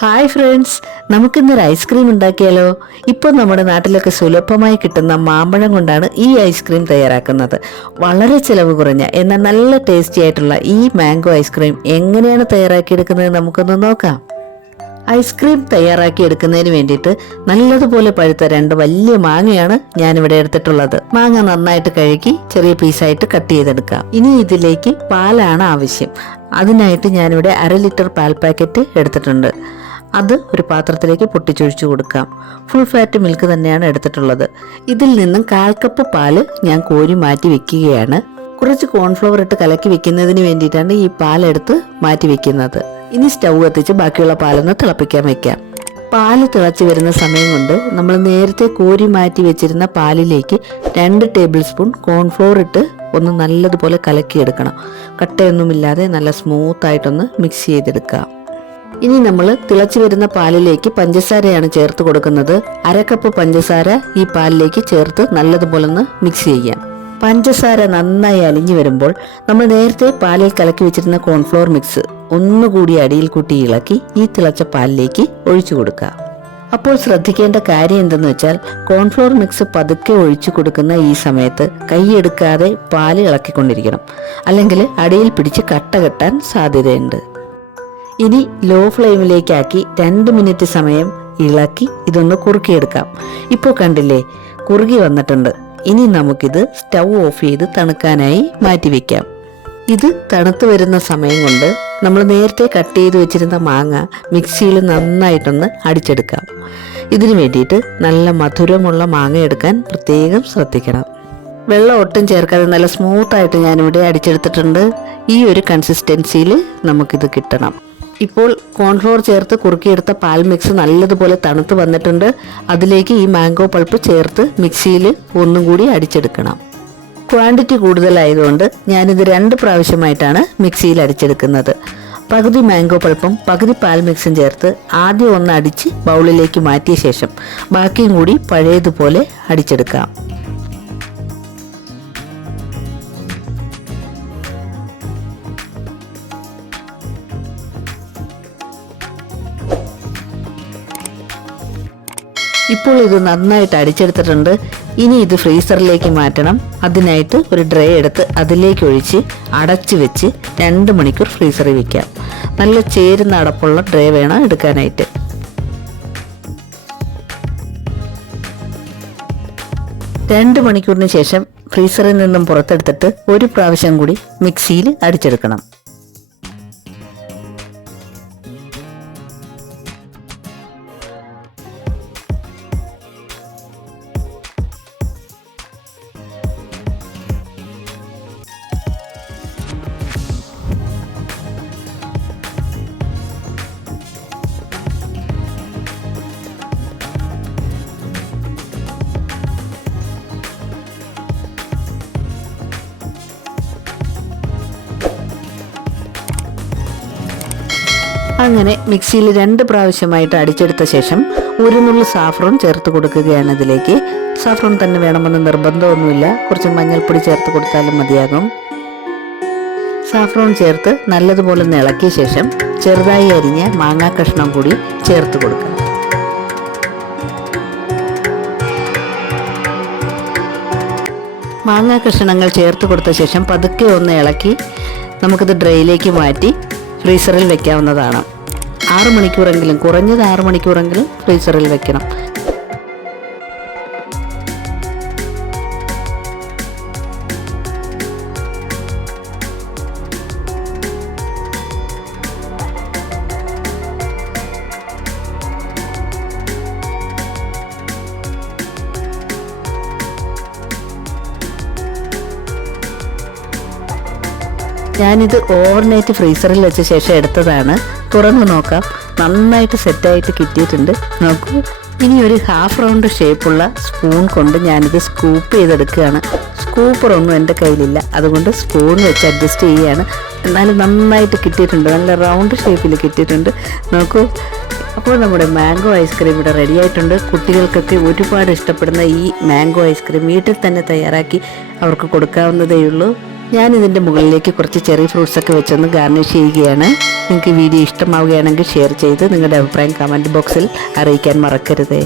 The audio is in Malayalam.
ഹായ് ഫ്രണ്ട്സ്, നമുക്കിന്നൊരു ഐസ്ക്രീം ഉണ്ടാക്കിയാലോ? ഇപ്പോൾ നമ്മുടെ നാട്ടിലൊക്കെ സുലഭമായി കിട്ടുന്ന മാമ്പഴം കൊണ്ടാണ് ഈ ഐസ്ക്രീം തയ്യാറാക്കുന്നത്. വളരെ ചിലവ് കുറഞ്ഞ എന്നാൽ നല്ല ടേസ്റ്റി ആയിട്ടുള്ള ഈ മാംഗോ ഐസ്ക്രീം എങ്ങനെയാണ് തയ്യാറാക്കിയെടുക്കുന്നത് നമുക്കൊന്ന് നോക്കാം. ഐസ്ക്രീം തയ്യാറാക്കിയെടുക്കുന്നതിന് വേണ്ടിയിട്ട് നല്ലതുപോലെ പഴുത്ത 2 വലിയ മാങ്ങയാണ് ഞാനിവിടെ എടുത്തിട്ടുള്ളത്. മാങ്ങ നന്നായിട്ട് കഴുകി ചെറിയ പീസായിട്ട് കട്ട് ചെയ്തെടുക്കാം. ഇനി ഇതിലേക്ക് പാലാണ് ആവശ്യം. അതിനായിട്ട് ഞാനിവിടെ 1/2 ലിറ്റർ പാൽ പാക്കറ്റ് എടുത്തിട്ടുണ്ട്. അത് ഒരു പാത്രത്തിലേക്ക് പൊട്ടിച്ചൊഴിച്ചു കൊടുക്കാം. ഫുൾ ഫാറ്റ് മിൽക്ക് തന്നെയാണ് എടുത്തിട്ടുള്ളത്. ഇതിൽ നിന്നും 1/4 കപ്പ് പാല് ഞാൻ കോരി മാറ്റി വെക്കുകയാണ്. കുറച്ച് കോൺഫ്ലവർ ഇട്ട് കലക്കി വെക്കുന്നതിന് വേണ്ടിയിട്ടാണ് ഈ പാലെടുത്ത് മാറ്റി വെക്കുന്നത്. ഇനി സ്റ്റൗ കത്തിച്ച് ബാക്കിയുള്ള പാലൊന്ന് തിളപ്പിക്കാൻ വെക്കാം. പാല് തിളച്ച് വരുന്ന സമയം കൊണ്ട് നമ്മൾ നേരത്തെ കോരി മാറ്റി വെച്ചിരുന്ന പാലിലേക്ക് 2 ടേബിൾ സ്പൂൺ കോൺഫ്ലവർ ഇട്ട് ഒന്ന് നല്ലതുപോലെ കലക്കിയെടുക്കണം. കട്ടയൊന്നുമില്ലാതെ നല്ല സ്മൂത്തായിട്ടൊന്ന് മിക്സ് ചെയ്തെടുക്കാം. ഇനി നമ്മൾ തിളച്ചു വരുന്ന പാലിലേക്ക് പഞ്ചസാരയാണ് ചേർത്ത് കൊടുക്കുന്നത്. 1/2 കപ്പ് പഞ്ചസാര ഈ പാലിലേക്ക് ചേർത്ത് നല്ലതുപോലെ ഒന്ന് മിക്സ് ചെയ്യാം. പഞ്ചസാര നന്നായി അലിഞ്ഞു വരുമ്പോൾ നമ്മൾ നേരത്തെ പാലിൽ കലക്കി വെച്ചിരുന്ന കോൺഫ്ലവർ മിക്സ് ഒന്നുകൂടി അടിയിൽ കൂട്ടി ഇളക്കി ഈ തിളച്ച പാലിലേക്ക് ഒഴിച്ചു കൊടുക്കുക. അപ്പോൾ ശ്രദ്ധിക്കേണ്ട കാര്യം എന്തെന്ന് വെച്ചാൽ കോൺഫ്ലവർ മിക്സ് പതുക്കെ ഒഴിച്ചു കൊടുക്കുന്ന ഈ സമയത്ത് കൈയെടുക്കാതെ പാല് ഇളക്കിക്കൊണ്ടിരിക്കണം. അല്ലെങ്കിൽ അടിയിൽ പിടിച്ച് കട്ട കെട്ടാൻ സാധ്യതയുണ്ട്. ഇനി ലോ ഫ്ലെയിമിലേക്കാക്കി 2 മിനിറ്റ് സമയം ഇളക്കി ഇതൊന്ന് കുറുക്കിയെടുക്കാം. ഇപ്പോൾ കണ്ടില്ലേ, കുറുകി വന്നിട്ടുണ്ട്. ഇനി നമുക്കിത് സ്റ്റൗ ഓഫ് ചെയ്ത് തണുക്കാനായി മാറ്റിവെക്കാം. ഇത് തണുത്ത് വരുന്ന സമയം കൊണ്ട് നമ്മൾ നേരത്തെ കട്ട് ചെയ്ത് വെച്ചിരുന്ന മാങ്ങ മിക്സിയിൽ നന്നായിട്ടൊന്ന് അടിച്ചെടുക്കാം. ഇതിനു വേണ്ടിയിട്ട് നല്ല മധുരമുള്ള മാങ്ങ എടുക്കാൻ പ്രത്യേകം ശ്രദ്ധിക്കണം. വെള്ളം ഒട്ടും ചേർക്കാതെ നല്ല സ്മൂത്തായിട്ട് ഞാനിവിടെ അടിച്ചെടുത്തിട്ടുണ്ട്. ഈ ഒരു കൺസിസ്റ്റൻസിയിൽ നമുക്കിത് കിട്ടണം. ഇപ്പോൾ കോൺഫ്ലവർ ചേർത്ത് കുറുക്കിയെടുത്ത പാൽ മിക്സ് നല്ലതുപോലെ തണുത്ത് വന്നിട്ടുണ്ട്. അതിലേക്ക് ഈ മാംഗോ പൾപ്പ് ചേർത്ത് മിക്സിയിൽ ഒന്നും കൂടി അടിച്ചെടുക്കണം. ക്വാണ്ടിറ്റി കൂടുതലായതുകൊണ്ട് ഞാനിത് 2 പ്രാവശ്യമായിട്ടാണ് മിക്സിയിൽ അടിച്ചെടുക്കുന്നത്. പകുതി മാംഗോ പൾപ്പും പകുതി പാൽ മിക്സും ചേർത്ത് ആദ്യം ഒന്ന് അടിച്ച് ബൗളിലേക്ക് മാറ്റിയ ശേഷം ബാക്കിയും കൂടി പഴയതുപോലെ അടിച്ചെടുക്കാം. ഇപ്പോൾ ഇത് നന്നായിട്ട് അടിച്ചെടുത്തിട്ടുണ്ട്. ഇനി ഇത് ഫ്രീസറിലേക്ക് മാറ്റണം. അതിനായിട്ട് ഒരു ട്രേ എടുത്ത് അതിലേക്ക് ഒഴിച്ച് അടച്ചു വെച്ച് 2 മണിക്കൂർ ഫ്രീസറിൽ വെക്കാം. നല്ല ചേരുന്ന അടപ്പുള്ള ട്രേ വേണം എടുക്കാനായിട്ട്. രണ്ട് മണിക്കൂറിന് ശേഷം ഫ്രീസറിൽ നിന്നും പുറത്തെടുത്തിട്ട് ഒരു പ്രാവശ്യം കൂടി മിക്സിയിൽ അടിച്ചെടുക്കണം. അങ്ങനെ മിക്സിയിൽ 2 പ്രാവശ്യമായിട്ട് അടിച്ചെടുത്ത ശേഷം ഒരു നുള്ളു സാഫ്രോൺ ചേർത്ത് കൊടുക്കുകയാണ്. ഇതിലേക്ക് സാഫ്രോൺ തന്നെ വേണമെന്ന് നിർബന്ധമൊന്നുമില്ല. കുറച്ച് മഞ്ഞൾപ്പൊടി ചേർത്ത് കൊടുത്താലും മതിയാകും. സാഫ്രോൺ ചേർത്ത് നല്ലതുപോലെ ഇളക്കിയ ശേഷം ചെറുതായി അരിഞ്ഞ മാങ്ങാ കഷ്ണം കൂടി ചേർത്ത് കൊടുക്കാം. മാങ്ങാ കഷ്ണങ്ങൾ ചേർത്ത് കൊടുത്ത ശേഷം പതുക്കെ ഒന്ന് ഇളക്കി നമുക്കിത് ഡ്രൈയിലേക്ക് മാറ്റി ഫ്രീസറിൽ വെക്കാവുന്നതാണ്. 6 മണിക്കൂറെങ്കിലും, കുറഞ്ഞത് 6 മണിക്കൂറെങ്കിലും ഫ്രീസറിൽ വെക്കണം. ഞാനിത് ഓവർനൈറ്റ് ഫ്രീസറിൽ വെച്ച ശേഷം എടുത്തതാണ്. തുറന്നു നോക്കാം. നന്നായിട്ട് സെറ്റായിട്ട് കിട്ടിയിട്ടുണ്ട്. നോക്കൂ. ഇനി ഒരു 1/2 റൗണ്ട് ഷേപ്പുള്ള സ്പൂൺ കൊണ്ട് ഞാനിത് സ്കൂപ്പ് ചെയ്തെടുക്കുകയാണ്. സ്കൂപ്പറൊന്നും എൻ്റെ കയ്യിലില്ല, അതുകൊണ്ട് സ്പൂൺ വെച്ച് അഡ്ജസ്റ്റ് ചെയ്യുകയാണ്. എന്നാലും നന്നായിട്ട് കിട്ടിയിട്ടുണ്ട്. നല്ല റൗണ്ട് ഷേപ്പിൽ കിട്ടിയിട്ടുണ്ട്. നോക്കൂ. അപ്പോൾ നമ്മുടെ മാംഗോ ഐസ്ക്രീം ഇവിടെ റെഡി ആയിട്ടുണ്ട്. കുട്ടികൾക്കൊക്കെ ഒരുപാട് ഇഷ്ടപ്പെടുന്ന ഈ മാംഗോ ഐസ്ക്രീം വീട്ടിൽ തന്നെ തയ്യാറാക്കി അവർക്ക് കൊടുക്കാവുന്നതേ ഉള്ളൂ. ഞാൻ ഇതിൻ്റെ മുകളിലേക്ക് കുറച്ച് ചെറിയ ഫ്രൂട്ട്സൊക്കെ വെച്ചൊന്ന് ഗാർണിഷ് ചെയ്യുകയാണ്. നിങ്ങൾക്ക് വീഡിയോ ഇഷ്ടമാവുകയാണെങ്കിൽ ഷെയർ ചെയ്ത് നിങ്ങളുടെ അഭിപ്രായം കമൻറ്റ് ബോക്സിൽ അറിയിക്കാൻ മറക്കരുത്.